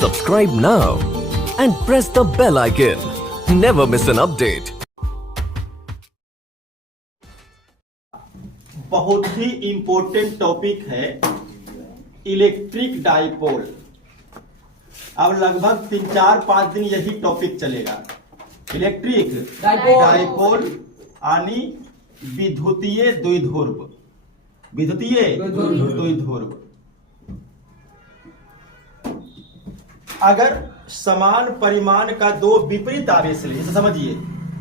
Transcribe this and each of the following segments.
Subscribe now and press the bell icon. Never miss an update. बहुत ही important topic है electric dipole. अब लगभग 3-4-5 दिन यही टॉपिक चलेगा। इलेक्ट्रिक डाइपोल यानी विद्युतीय द्विध्रुव। विद्युतीय द्विध्रुव अगर समान परिमाण का दो विपरीत आवेश लिए, जैसे समझिए,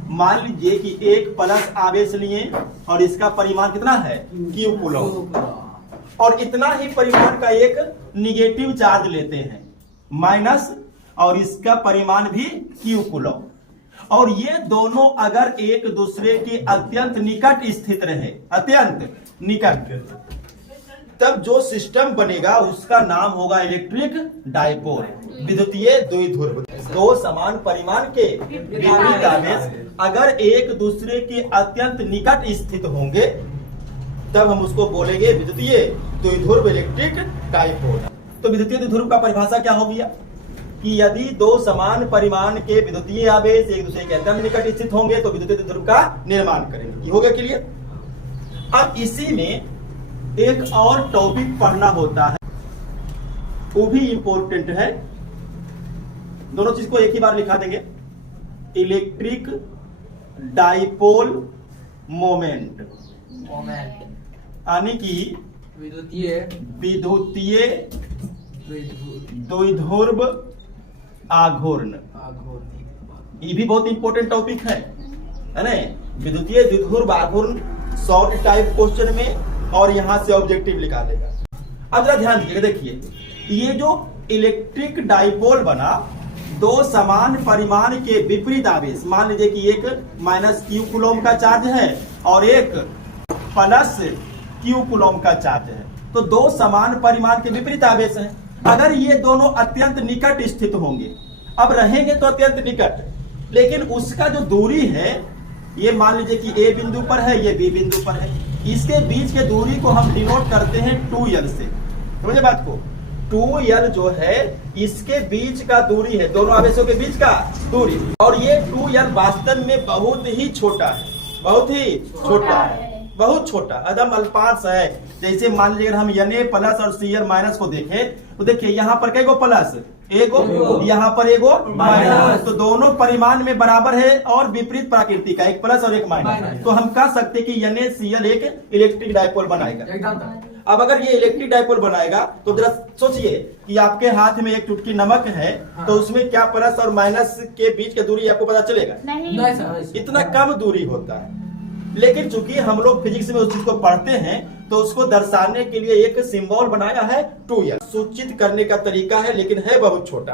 मान लीजिए कि एक प्लस आवेश लिए और इसका परिमाण कितना है क्यू कूलम, और इतना ही परिमाण का एक निगेटिव चार्ज लेते हैं माइनस, और इसका परिमाण भी क्यू कूलम, और ये दोनों अगर एक दूसरे के अत्यंत निकट स्थित रहे, अत्यंत निकट, तब जो सिस्टम बनेगा उसका नाम होगा इलेक्ट्रिक डाइपोल, विद्युतीय द्विध्रुव। दो समान परिमाण के विपरीत आवेश अगर एक दूसरे के अत्यंत निकट स्थित होंगे तब हम उसको बोलेंगे विद्युतीय द्विध्रुव, इलेक्ट्रिक डाइपोल। तो विद्युतीय द्विध्रुव का परिभाषा क्या हो गया कि यदि दो समान परिमाण के विद्युतीय आवेश एक दूसरे के अत्यंत निकट स्थित होंगे तो विद्युतीय द्विध्रुव का निर्माण करेंगे। ये हो गया क्लियर। अब इसी में एक और टॉपिक पढ़ना होता है, वो भी इंपॉर्टेंट है। दोनों चीज को एक ही बार लिखा देंगे, इलेक्ट्रिक डाइपोल मोमेंट, यानी कि विद्युतीय द्विध्रुव आघूर्ण। ये भी बहुत इंपॉर्टेंट टॉपिक है ना। विद्युतीय द्विध्रुव आघूर्ण शॉर्ट टाइप क्वेश्चन में और यहां से ऑब्जेक्टिव लिखा देगा। अब जरा ध्यान दीजिएगा, देखिए ये जो इलेक्ट्रिक डाइपोल बना, दो समान परिमाण के विपरीत आवेश, मान लीजिए कि एक माइनस क्यू कूलम का चार्ज है और एक प्लस क्यू कूलम का चार्ज है, तो दो समान परिमाण के विपरीत आवेश हैं। अगर ये दोनों अत्यंत निकट स्थित होंगे, अब रहेंगे तो अत्यंत निकट, लेकिन उसका जो दूरी है, ये मान लीजिए कि ए बिंदु पर है, ये बी बिंदु पर है, इसके बीच के दूरी को हम डिनोट करते हैं 2l से। समझे बात को? 2l जो है इसके बीच का दूरी है, दोनों आवेशों के बीच का दूरी, और ये 2l वास्तव में बहुत ही छोटा है, बहुत ही छोटा है, बहुत छोटा, एकदम अल्पांश है। जैसे मान लीजिए अगर हम Na प्लस और Cl माइनस को देखें तो देखिए यहाँ पर कई गो प्लस, एगो, यहाँ पर एगो माइनस, तो दोनों परिमाण में बराबर है और विपरीत प्रकृति का, एक प्लस और एक माइनस। तो हम कह सकते कि NaCl एक इलेक्ट्रिक डाइपोल बनाएगा। अब अगर ये इलेक्ट्रिक डाइपोल बनाएगा तो जरा सोचिए कि आपके हाथ में एक चुटकी नमक है, तो उसमें क्या प्लस और माइनस के बीच की दूरी आपको पता चलेगा? नहीं, इतना कम दूरी होता है। लेकिन चूंकि हम लोग फिजिक्स में उस चीज को पढ़ते हैं तो उसको दर्शाने के लिए एक सिंबल बनाया है 2l, सूचित करने का तरीका है, लेकिन है बहुत छोटा।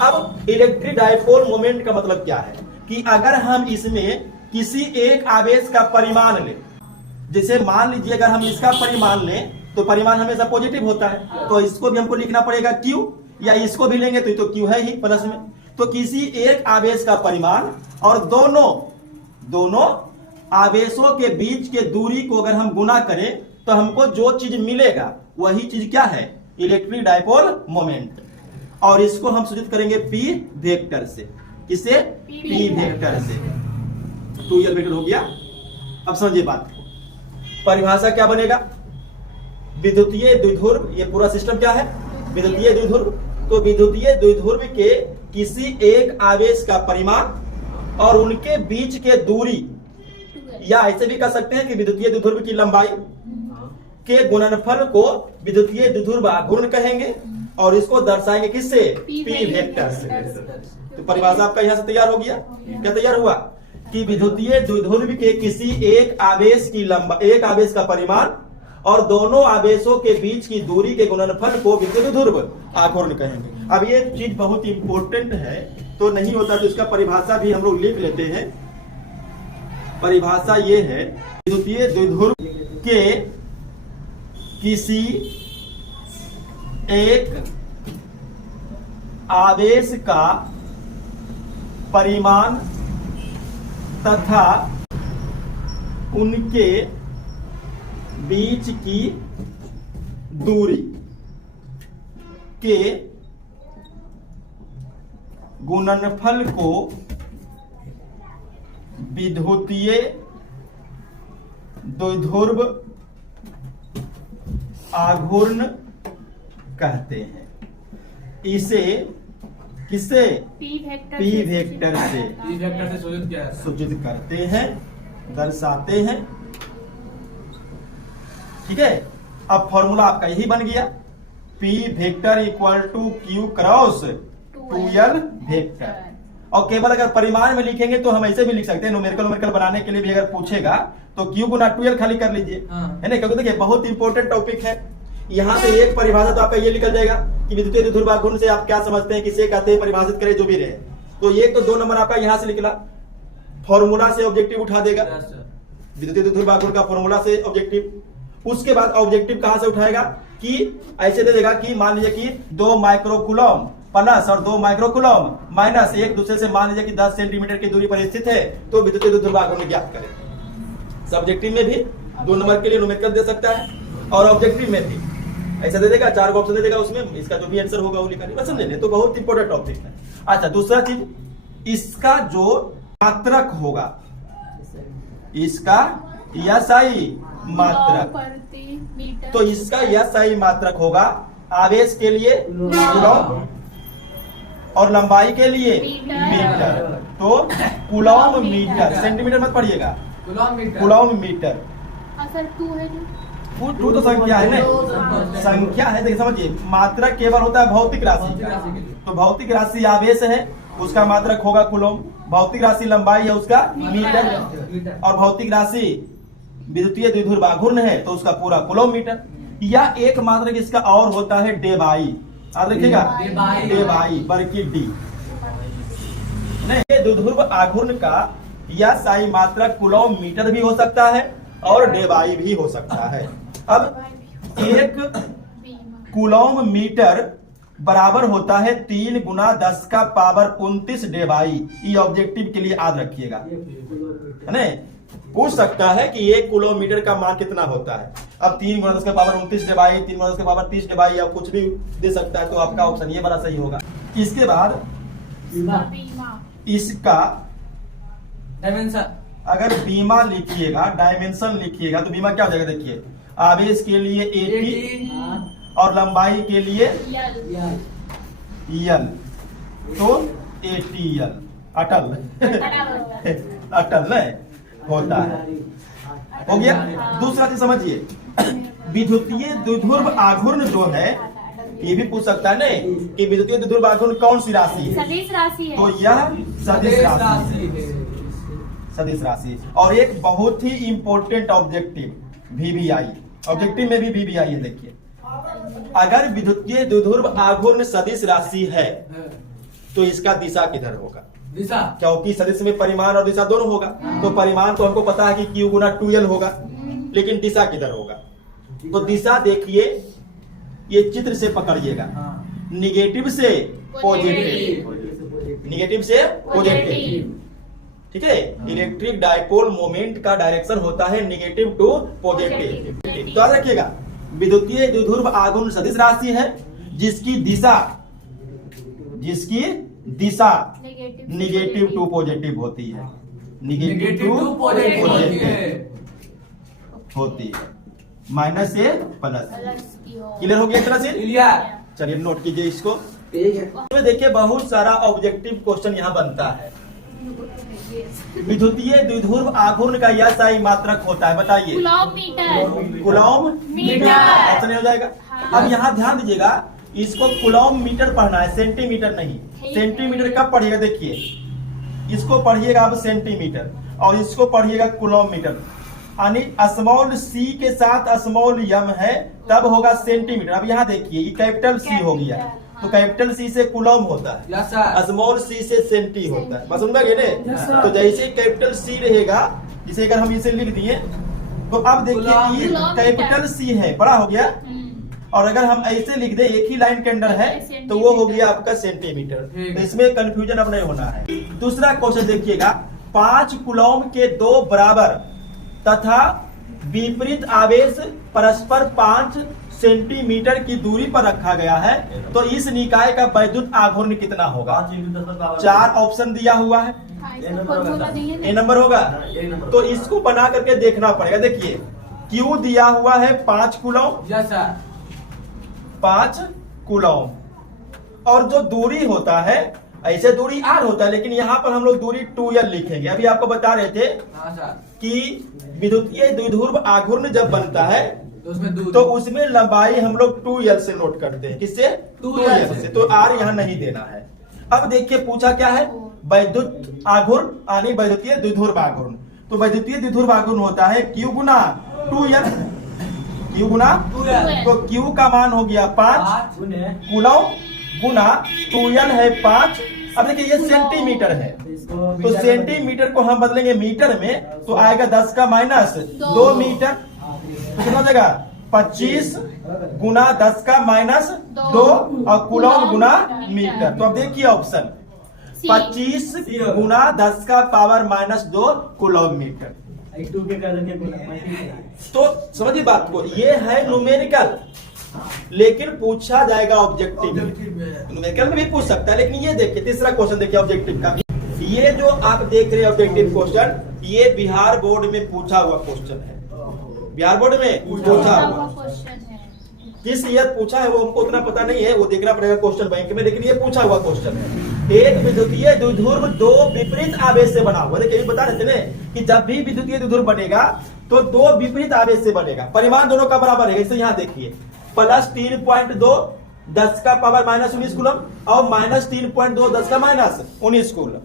अब इलेक्ट्रिक डाइपोल मोमेंट का मतलब क्या है कि अगर हम इसमें किसी एक आवेश का परिमाण लें, जैसे मान लीजिए अगर हम इसका परिमाण लें तो परिमाण हमेशा पॉजिटिव होता है, तो इसको भी हमको लिखना पड़ेगा Q, या इसको भी लेंगे तो Q है ही प्लस में। तो किसी एक आवेश का परिमाण और दोनों आवेशों के बीच के दूरी को अगर हम गुना करें तो हमको जो चीज मिलेगा वही चीज क्या है? Electric dipole moment. और इसको हम सूचित करेंगे P वेक्टर से। किसे? P वेक्टर से। 2l वेक्टर हो गया। अब समझिए बात को, परिभाषा क्या बनेगा? विद्युतीय द्विध्रुव, ये पूरा सिस्टम क्या है? विद्युतीय द्विध्रुव। तो विद्युतीय द्विध्रुव के किसी एक आवेश का परिमाण और उनके बीच के दूरी, या ऐसे भी कह सकते हैं कि विद्युतीय द्विध्रुव की लंबाई के गुणनफल को विद्युतीय द्विध्रुव आघूर्ण कहेंगे, और इसको दर्शाएंगे किससे? P वेक्टर से। तो परिभाषा आपका यहां से तैयार हो गया। क्या तैयार हुआ कि विद्युतीय द्विध्रुव के किसी एक आवेश की लंबाई, एक आवेश का परिमाण और दोनों आवेशों के बीच की दूरी के गुणनफल को विद्युतीय द्विध्रुव आघूर्ण कहेंगे। अब ये चीज बहुत इंपॉर्टेंट है, तो नहीं होता तो इसका परिभाषा भी हम लोग लिख लेते हैं। परिभाषा ये है, विद्युतीय द्विध्रुव के किसी एक आवेश का परिमाण तथा उनके बीच की दूरी के गुणनफल को विद्युतीय द्विध्रुव आघूर्ण कहते हैं। इसे किसे पी वेक्टर से सूचित करते हैं, दर्शाते हैं। ठीक है, अब फॉर्मूला आपका यही बन गया, P vector equal to Q cross 2L vector. और केवल अगर परिमाण में लिखेंगे तो हम ऐसे भी लिख सकते हैं, न्यूमेरिकल बनाने के लिए भी अगर पूछेगा तो Q गुना 2L खाली कर लीजिए, है ना। क्योंकि देखिए बहुत इंपॉर्टेंट टॉपिक है। यहाँ पे एक परिभाषा तो आपका ये निकल जाएगा कि विद्युतीय द्विध्रुव आघूर्ण से आप क्या समझते हैं, किसे कहते हैं, परिभाषित करें, जो भी रहे। तो ये तो 2 नंबर आपका यहाँ से निकला, फॉर्मूला से ऑब्जेक्टिव उठा देगा, विद्युतीय द्विध्रुव आघूर्ण का फॉर्मूला से ऑब्जेक्टिव। उसके बाद ऑब्जेक्टिव कहां से उठाएगा कि ऐसे दे देगा कि मान लीजिए कि 2 माइक्रोकूलम प्लस और 2 माइक्रोकूलम माइनस एक दूसरे से मान लीजिए कि 10 सेंटीमीटर की दूरी पर स्थित है, तो विद्युतीय द्विध्रुव आघूर्ण ज्ञात करें। सब्जेक्टिव में भी 2 नंबर के लिए न्यूमेरिकल दे सकता है और ऑब्जेक्टिव में भी ऐसा दे देगा, 4 ऑप्शन दे देगा, उसमें इसका जो भी आंसर होगा वो लिखा नहीं, समझ लेंगे। तो बहुत इंपॉर्टेंट टॉपिक है। अच्छा, दूसरा चीज, इसका जो मात्रक होगा, इसका SI मात्रक, तो इसका SI मात्रक होगा आवेश के लिए कूलॉम और लंबाई के लिए मीटर। तो कूलॉम मीटर, सेंटीमीटर मत पढ़िएगा, कूलॉम मीटर। सर 2 है जो 2 तो संख्या है ना, संख्या है। देखिए समझिए, मात्रक केवल होता है भौतिक राशि, तो भौतिक राशि आवेश है, उसका मात्रक होगा कूलॉम। भौतिक राशि लंबाई है, उसका मीटर। और भौतिक राशि विद्युतीय द्विध्रुव आघूर्ण है, तो उसका पूरा कूलॉम मीटर। या एक मात्रक इसका और होता है डेबाई, याद रखिएगा, डेबाई बरकी डी। नहीं, द्विध्रुव आघूर्ण का SI मात्रक कूलॉम मीटर भी हो सकता है और डेबाई भी हो सकता है। अब एक कूलॉम मीटर बराबर होता है 3 गुना 10 का पावर 29 डेबाई। ये ऑब्जेक्टिव के लिए याद रखिएगा, है ना। पूछ सकता है कि 1 कूलॉम मीटर का मान कितना होता है। अब 3 गुना 10 का पावर 29 डेबाई, 3 गुना 10 का पावर 30 डेबाई, या कुछ भी दे सकता है। तो आपका ऑप्शन ये वाला सही होगा। इसके बाद इसका डायमेंशन, अगर बीमा लिखिएगा, डायमेंशन लिखिएगा, तो बीमा क्या हो जाएगा, देखिए आवेश के लिए 80 और लंबाई के लिए L, तो 80L अटल अटल नहीं होता है। हो गया। दूसरा चीज समझिए, विद्युतीय द्विध्रुव आघूर्ण जो है, ये भी पूछ सकता है नहीं कि विद्युतीय द्विध्रुव आघूर्ण कौन सी राशि है, सदिश राशि है। तो यह सदिश राशि है, सदिश राशि। और एक बहुत ही इंपॉर्टेंट ऑब्जेक्टिव VBI, ऑब्जेक्टिव में भी VBI है। देखिए, अगर विद्युतीय द्विध्रुव आघूर्ण सदिश राशि है तो इसका दिशा किधर होगा, दिशा, क्योंकि सदिश में परिमाण और दिशा दोनों होगा। तो परिमाण तो हमको पता है कि Q गुना 2L होगा, लेकिन दिशा किधर होगा। तो दिशा देखिए, ये चित्र से पकड़िएगा, निगेटिव से पॉजिटिव, निगेटिव से पॉजिटिव। ठीक है, इलेक्ट्रिक डायपोल मोमेंट का डायरेक्शन होता है निगेटिव टू पॉजिटिव। तो याद रखिएगा, विद्युतीय द्विध्रुव आघूर्ण सदिश राशि है जिसकी दिशा निगेटिव टू पॉजिटिव होती है, निगेटिव टू पॉजिटिव होती है, माइनस से प्लस। क्लियर हो गया तरह से? चलिए नोट कीजिए इसको। देखिए, बहुत सारा ऑब्जेक्टिव क्वेश्चन यहाँ बनता है। विद्युतीय द्विध्रुव आघूर्ण का SI मात्रक होता है, बताइए, कूलॉम मीटर। ऑप्शन हो जाएगा। अब यहाँ ध्यान दीजिएगा, इसको कूलॉम मीटर पढ़ना है, सेंटीमीटर नहीं। सेंटीमीटर कब पढ़िएगा, देखिए इसको पढ़िएगा आप सेंटीमीटर और इसको पढ़िएगा कूलॉम मीटर। यानी स्मॉल c के साथ स्मॉल m है, तब होगा सेंटीमीटर। अब यहाँ देखिए, ये कैपिटल C हो गया, तो कैपिटल C से कूलॉम होता है, स्मॉल c से सेंटी होता है। बस समझ गए ना। तो जैसे कैपिटल C रहेगा, इसे अगर हम इसे लिख दिए, तो अब देखिए ये कैपिटल C है, बड़ा हो गया। और अगर हम ऐसे लिख दे, एक ही लाइन के अंदर है, तो वो हो गया आपका सेंटीमीटर। तो इसमें कंफ्यूजन अब नहीं होना है। दूसरा क्वेश्चन देखिएगा, 5 कूलॉम के 2 बराबर तथा विपरीत आवेश परस्पर 5 सेंटीमीटर की दूरी पर रखा गया है तो इस निकाय का वैद्युत आघूर्ण कितना होगा। 4 ऑप्शन दिया हुआ है, फॉर्मूला दिए ए नंबर होगा। तो इसको बना करके देखना पड़ेगा। देखिए क्यू दिया हुआ है 5 कूलम, यस सर 5 कूलम, और जो दूरी होता है ऐसे दूरी r होता है, लेकिन यहाँ पर हम लोग दूरी 2l लिखेंगे। अभी आपको बता रहे थे हाँ सर कि विद्युतीय द्विध्रुव आघूर्ण जब बनता है तो उसमें दूर तो उसमें लंबाई हम लोग 2l से नोट करते हैं। किससे? 2l से। तो r यहाँ नहीं देना है। अब देखिए पूछा क्या है, वैद्युत आघूर्ण यानी वैद्युतीय द्विध्रुव आघूर्ण। तो वैद्युतीय द्विध्रुव आघूर्ण होता है Q गुना 2l, Q गुना, तो Q का मान हो गया 5 कूलम गुना 2l है 5। अब देखिए ये सेंटीमीटर है, तो सेंटीमीटर को हम बदलेंगे मीटर में तो आएगा 10 का माइनस 2 मीटर। तो कितना जाएगा 25 गुना 10 का माइनस 2 और कूलम गुना मीटर। तो अब देखिए ऑप्शन 25 गुना 10 का पावर माइनस 2 कूलम मीटर। तो समझिए बात को, ये है न्यूमेरिकल, लेकिन पूछा जाएगा ऑब्जेक्टिव में। न्यूमेरिकल में भी पूछ सकता है, लेकिन ये देखिए तीसरा क्वेश्चन देखिए ऑब्जेक्टिव का। ये जो आप देख रहे हैं ऑब्जेक्टिव क्वेश्चन, ये बिहार बोर्ड में पूछा हुआ क्वेश्चन है। बिहार बोर्ड में पूछा हुआ क्वेश्चन है। किस ईयर पूछा है वो हमको उतना पता नहीं है, वो देखना पड़ेगा क्वेश्चन बैंक में, लेकिन ये पूछा हुआ क्वेश्चन है। एक विद्युतीय द्विध्रुव 2 विपरीत आवेश से बना हुआ। देखिए बता रहे थे ना कि जब भी विद्युतीय द्विध्रुव बनेगा तो 2 विपरीत आवेश से बनेगा। परिमाण दोनों का बराबर है। इसे यहाँ देखिए प्लस 3.2 10 का पावर माइनस 19 कूलम और माइनस 3.2 10 का माइनस 19 कूलम।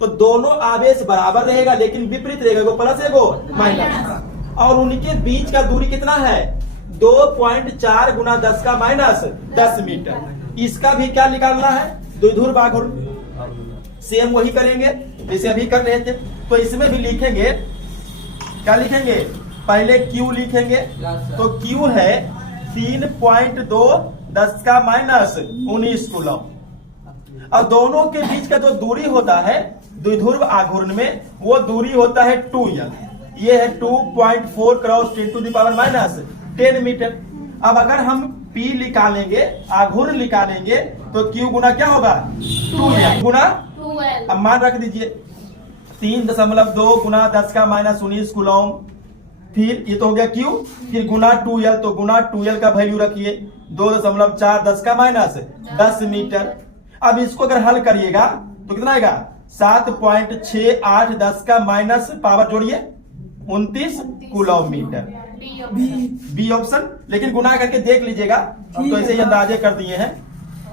तो दोनों आवेश बराबर रहेगा लेकिन विपरीत रहेगा, एगो प्लस एगो माइनस। और उनके बीच का दूरी कितना है 2.4 गुना 10 का माइनस 10 मीटर। इसका भी क्या निकालना है, द्विध्रुव आघूर्ण। सेम वही करेंगे जैसे अभी कर रहे थे। तो इसमें भी लिखेंगे, क्या लिखेंगे, पहले Q लिखेंगे। तो Q है 3.2 10 का माइनस 19 कूलम। और दोनों के बीच का जो दूरी होता है द्विध्रुव आघूर्ण में, वो दूरी होता है 2l। ये है 2.4 cross 10 to the power minus 10 metre. अब अगर हम P निकालेंगे, आघूर्ण निकालेंगे, तो Q गुना क्या होगा 2l गुना, 2l। अब मान रख दीजिए 3.2 गुना 10 का माइनस 19 कूलम, फिर ये तो हो गया Q, फिर गुना 2l, तो गुना 2l का वैल्यू रखिए 2.4 10 का माइनस 10 मीटर। अब इसको अगर हल करिएगा तो कितना आएगा 7.68 10 का माइनस पावर जोड़िए 29 कूलम मीटर। B option. लेकिन गुना करके देख लीजिएगा, हम तो ऐसे ही अंदाजे कर दिए हैं।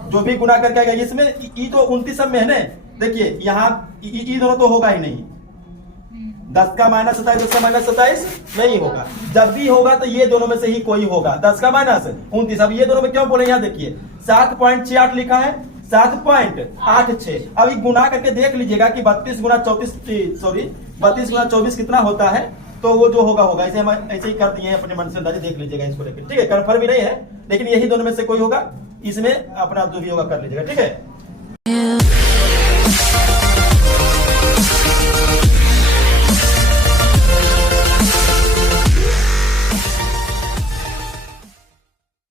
जो भी गुना करके आएगा, इसमें ई तो 29 सब में है ना। देखिए यहाँ ई दोनों तो होगा ही नहीं, 10 का माइनस 27 10 का माइनस 27 नहीं होगा। जब भी होगा तो ये दोनों में से ही कोई होगा, 10 का माइनस 29। अब ये दोनों में क्यों बोले, यहाँ देखिए 7.68 लिखा है, 7.86। अभी गुना करके देख लीजिएगा कि 32 गुना 24 कितना होता है। तो वो जो होगा होगा, ऐसे हम ऐसे ही कर दिए हैं अपने मन से अंदाजे, देख लीजिएगा इसको लेकर। ठीक है, कंफर्म भी नहीं है, लेकिन यही दोनों में से कोई होगा। इसमें अपना जो भी होगा कर लीजिएगा। ठीक है।